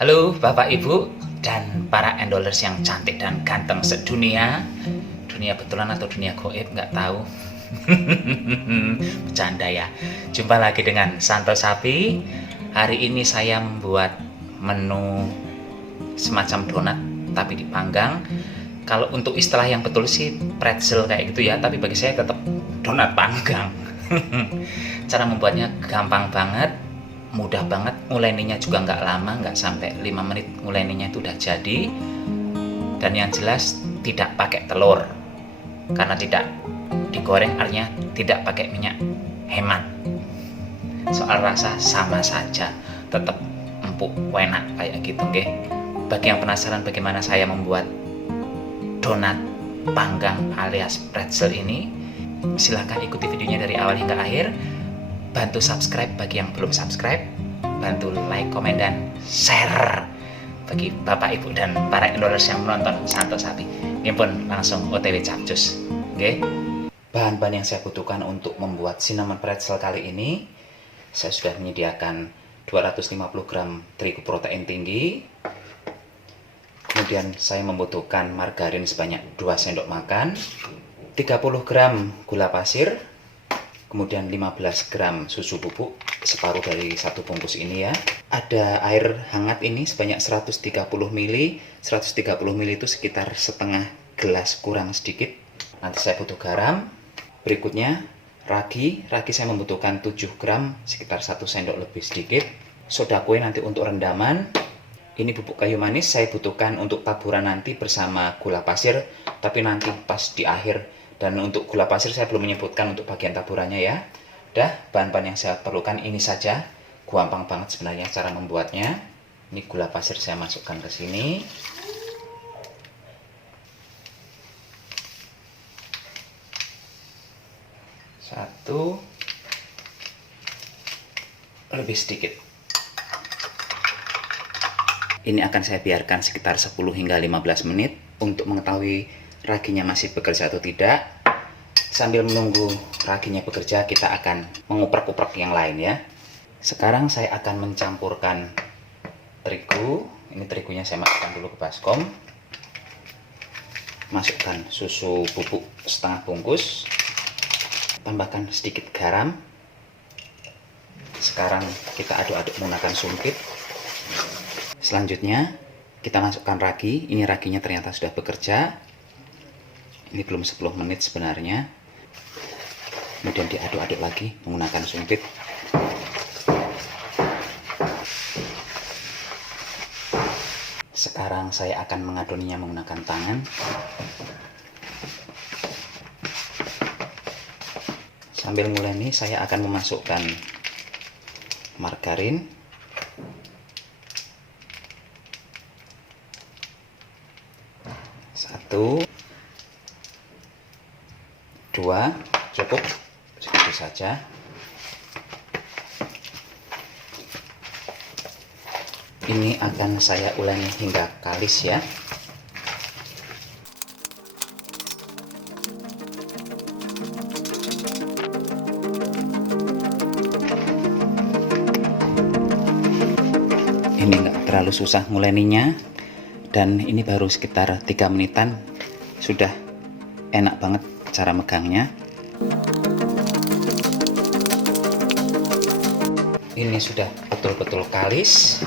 Halo Bapak Ibu dan para endolers yang cantik dan ganteng sedunia. Dunia betulan atau dunia goib nggak tahu. Bercanda ya. Jumpa lagi dengan Santo Sapi. Hari ini saya membuat menu semacam donat tapi dipanggang. Kalau untuk istilah yang betul sih pretzel kayak gitu ya, tapi bagi saya tetap donat panggang. Cara membuatnya gampang banget, mudah banget, nguleninya juga nggak lama, nggak sampai 5 menit nguleninya itu udah jadi. Dan yang jelas tidak pakai telur, karena tidak digoreng artinya tidak pakai minyak, hemat. Soal rasa sama saja, tetap empuk, enak kayak gitu, oke. Bagi yang penasaran bagaimana saya membuat donat panggang alias pretzel ini, silahkan ikuti videonya dari awal hingga akhir. Bantu subscribe bagi yang belum subscribe, bantu like, komen, dan share bagi Bapak, Ibu, dan para endolers yang menonton Santo Sapi. Ini pun langsung OTW capcus. Oke. Bahan-bahan yang saya butuhkan untuk membuat cinnamon pretzel kali ini, saya sudah menyediakan 250 gram terigu protein tinggi. Kemudian saya membutuhkan margarin sebanyak 2 sendok makan, 30 gram gula pasir, kemudian 15 gram susu bubuk, separuh dari satu bungkus ini ya. Ada air hangat ini sebanyak 130 ml. 130 ml itu sekitar setengah gelas kurang sedikit. Nanti saya butuh garam. Berikutnya ragi saya membutuhkan 7 gram, sekitar 1 sendok lebih sedikit. Soda kue nanti untuk rendaman. Ini bubuk kayu manis saya butuhkan untuk taburan nanti bersama gula pasir, tapi nanti pas di akhir. Dan untuk gula pasir saya belum menyebutkan untuk bagian taburannya ya. Dah, bahan-bahan yang saya perlukan ini saja. Gampang banget sebenarnya cara membuatnya. Ini gula pasir saya masukkan ke sini. Satu. Lebih sedikit. Ini akan saya biarkan sekitar 10 hingga 15 menit untuk mengetahui raginya masih bekerja atau tidak. Sambil menunggu raginya bekerja, kita akan menguprek-uprek yang lain ya. Sekarang saya akan mencampurkan terigu. Ini terigunya saya masukkan dulu ke baskom. Masukkan susu bubuk setengah bungkus. Tambahkan sedikit garam. Sekarang kita aduk-aduk menggunakan sumpit. Selanjutnya kita masukkan ragi. Ini raginya ternyata sudah bekerja. Ini belum 10 menit sebenarnya. Kemudian diaduk-aduk lagi menggunakan sumpit. Sekarang saya akan mengadoninya menggunakan tangan. Sambil nguleni saya akan memasukkan margarin. Satu, dua, cukup segitu saja. Ini akan saya ulangi hingga kalis ya. Ini enggak terlalu susah nguleninya, dan ini baru sekitar 3 menitan sudah enak banget cara megangnya. Ini sudah betul-betul kalis.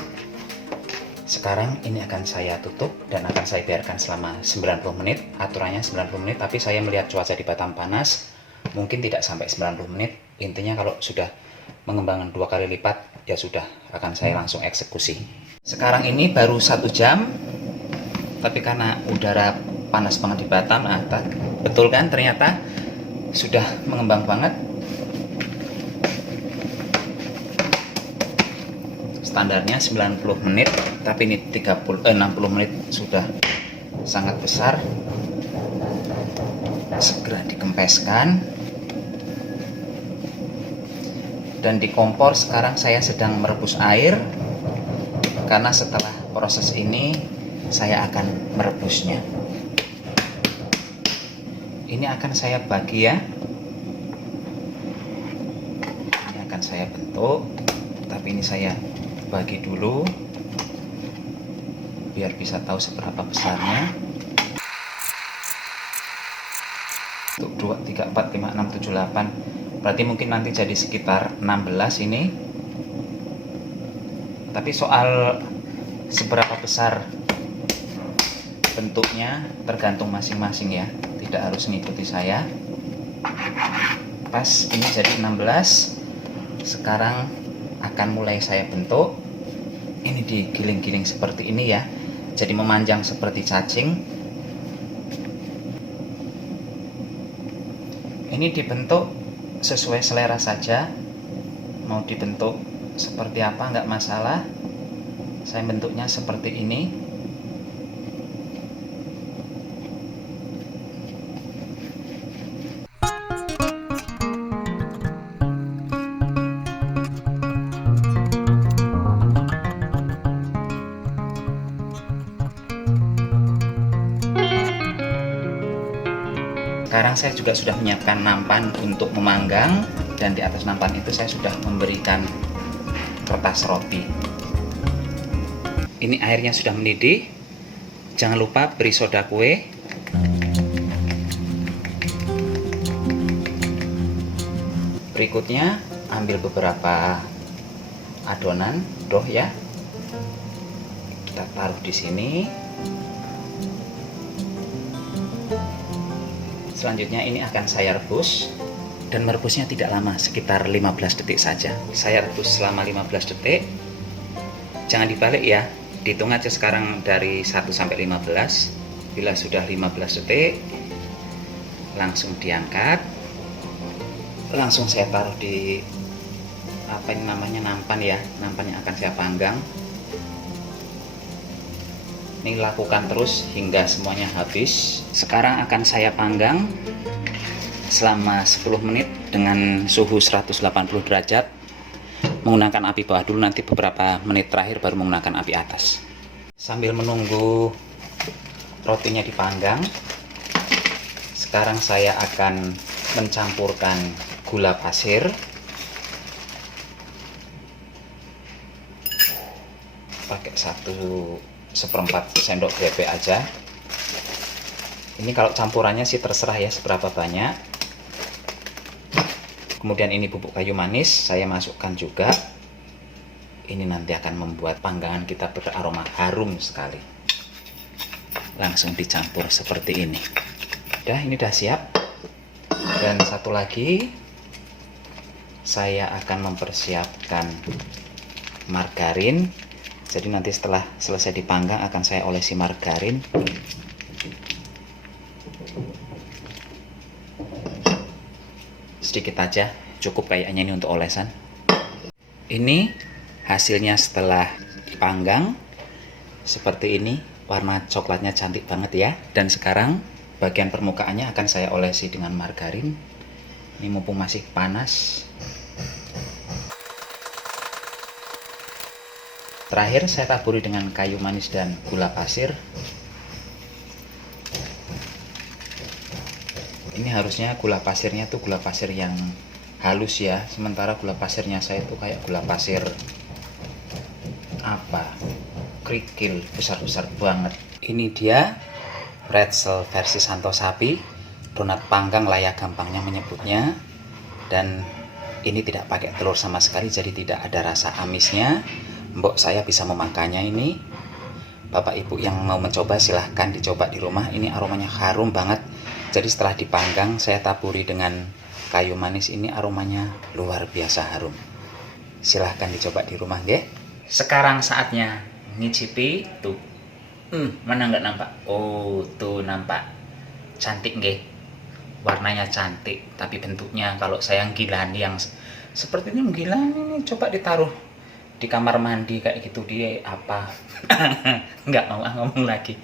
Sekarang ini akan saya tutup dan akan saya biarkan selama 90 menit. Aturannya 90 menit, tapi saya melihat cuaca di Batam panas, mungkin tidak sampai 90 menit. Intinya kalau sudah mengembang 2 kali lipat, ya sudah akan saya langsung eksekusi. Sekarang ini baru 1 jam, tapi karena udara panas banget di Batam, betul kan, ternyata sudah mengembang banget. Standarnya 90 menit, tapi ini 60 menit sudah sangat besar. Segera dikempeskan. Dan di kompor sekarang saya sedang merebus air, karena setelah proses ini saya akan merebusnya. Ini akan saya bagi ya. Ini akan saya bentuk, tapi ini saya bagi dulu. biar bisa tahu seberapa besarnya. 2, 3, 4, 5, 6, 7, 8. Berarti mungkin nanti jadi sekitar 16 ini. Tapi soal seberapa besar bentuknya tergantung masing-masing ya, tidak harus mengikuti saya. Pas ini jadi 16. Sekarang akan mulai saya bentuk. Ini digiling-giling seperti ini ya, jadi memanjang seperti cacing. Ini dibentuk sesuai selera saja, mau dibentuk seperti apa nggak masalah. Saya bentuknya seperti ini. Sekarang saya juga sudah menyiapkan nampan untuk memanggang, dan di atas nampan itu saya sudah memberikan kertas roti. Ini airnya sudah mendidih. Jangan lupa beri soda kue. Berikutnya ambil beberapa adonan dough ya. Kita taruh di sini. Selanjutnya ini akan saya rebus, dan merebusnya tidak lama, sekitar 15 detik saja. Saya rebus selama 15 detik. Jangan dibalik ya, dihitung aja sekarang dari 1 sampai 15. Bila sudah 15 detik, langsung diangkat. Langsung saya taruh di apa ini namanya, nampan ya, nampan yang akan saya panggang. Ini lakukan terus hingga semuanya habis. Sekarang akan saya panggang selama 10 menit dengan suhu 180 derajat. Menggunakan api bawah dulu, nanti beberapa menit terakhir baru menggunakan api atas. Sambil menunggu rotinya dipanggang, sekarang saya akan mencampurkan gula pasir. Pakai 1/4 sendok bebek aja. Ini kalau campurannya sih terserah ya seberapa banyak. Kemudian ini bubuk kayu manis saya masukkan juga. Ini nanti akan membuat panggangan kita beraroma harum sekali. Langsung dicampur seperti ini. Ini udah siap. Dan satu lagi, saya akan mempersiapkan margarin. Jadi nanti setelah selesai dipanggang akan saya olesi margarin. Sedikit aja, cukup kayaknya ini untuk olesan. Ini hasilnya setelah dipanggang seperti ini. Warna coklatnya cantik banget ya. Dan sekarang bagian permukaannya akan saya olesi dengan margarin. Ini mumpung masih panas. Terakhir saya taburi dengan kayu manis dan gula pasir. Ini harusnya gula pasirnya tuh gula pasir yang halus ya, sementara gula pasirnya saya tuh kayak gula pasir apa, kerikil, besar-besar banget. Ini dia pretzel versi Santo Sapi, donat panggang lah ya gampangnya menyebutnya. Dan ini tidak pakai telur sama sekali, jadi tidak ada rasa amisnya. Mbok saya bisa memakannya ini. Bapak ibu yang mau mencoba silahkan dicoba di rumah. Ini aromanya harum banget. Jadi setelah dipanggang saya taburi dengan kayu manis, ini aromanya luar biasa harum. Silahkan dicoba di rumah nggih. Sekarang saatnya ngicipi tuh. Mana nggak nampak? Oh tuh nampak. Cantik nggih. Warnanya cantik, tapi bentuknya kalau saya gilani yang seperti ini, menggilani, coba ditaruh di kamar mandi kayak gitu, dia apa nggak mau ngomong lagi,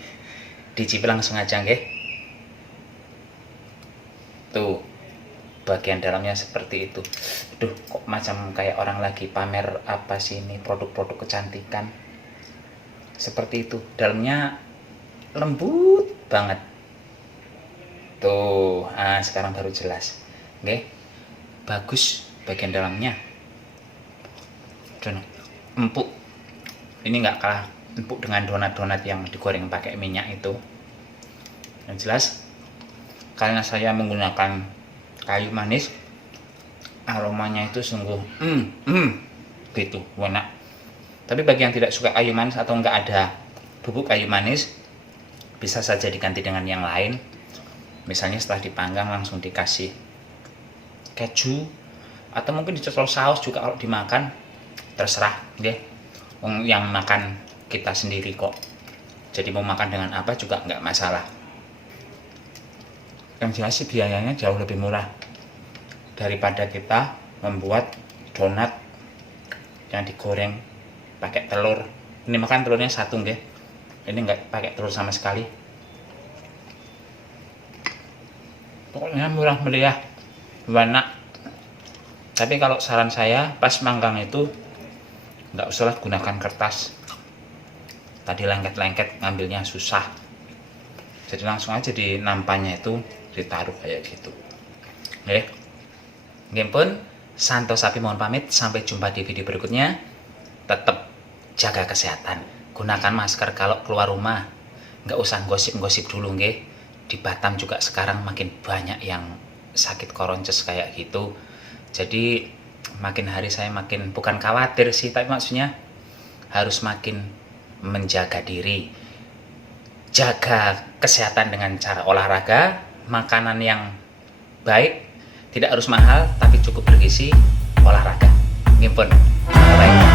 dicicipi langsung aja nggih. Tuh bagian dalamnya seperti itu. Duh, kok macam kayak orang lagi pamer apa sih ini, produk-produk kecantikan seperti itu. Dalamnya lembut banget tuh. Sekarang baru jelas nggih, bagus bagian dalamnya. Dan empuk. Ini nggak kalah empuk dengan donat-donat yang digoreng pakai minyak itu. Yang jelas karena saya menggunakan kayu manis, aromanya itu sungguh gitu enak. Tapi bagi yang tidak suka kayu manis atau nggak ada bubuk kayu manis, bisa saja diganti dengan yang lain. Misalnya setelah dipanggang langsung dikasih keju atau mungkin dicocol saus juga kalau dimakan, terserah deh. Yang makan kita sendiri kok, jadi mau makan dengan apa juga nggak masalah. Yang jelas sih biayanya jauh lebih murah daripada kita membuat donat yang digoreng pakai telur. Ini makan telurnya satu nggih, ini nggak pakai telur sama sekali. Pokoknya murah meriah, enak. Tapi kalau saran saya pas manggang itu nggak usah gunakan kertas, tadi lengket-lengket ngambilnya susah, jadi langsung aja di nampannya itu ditaruh kayak gitu. Oke pun, Santo Sapi mohon pamit, sampai jumpa di video berikutnya. Tetap jaga kesehatan, gunakan masker kalau keluar rumah, nggak usah gosip-gosip dulu nggih. Di Batam juga sekarang makin banyak yang sakit koronces kayak gitu. Jadi makin hari saya makin bukan khawatir sih, tapi maksudnya harus makin menjaga diri. Jaga kesehatan dengan cara olahraga, makanan yang baik, tidak harus mahal tapi cukup bergizi, olahraga. Nggih pun. Bye.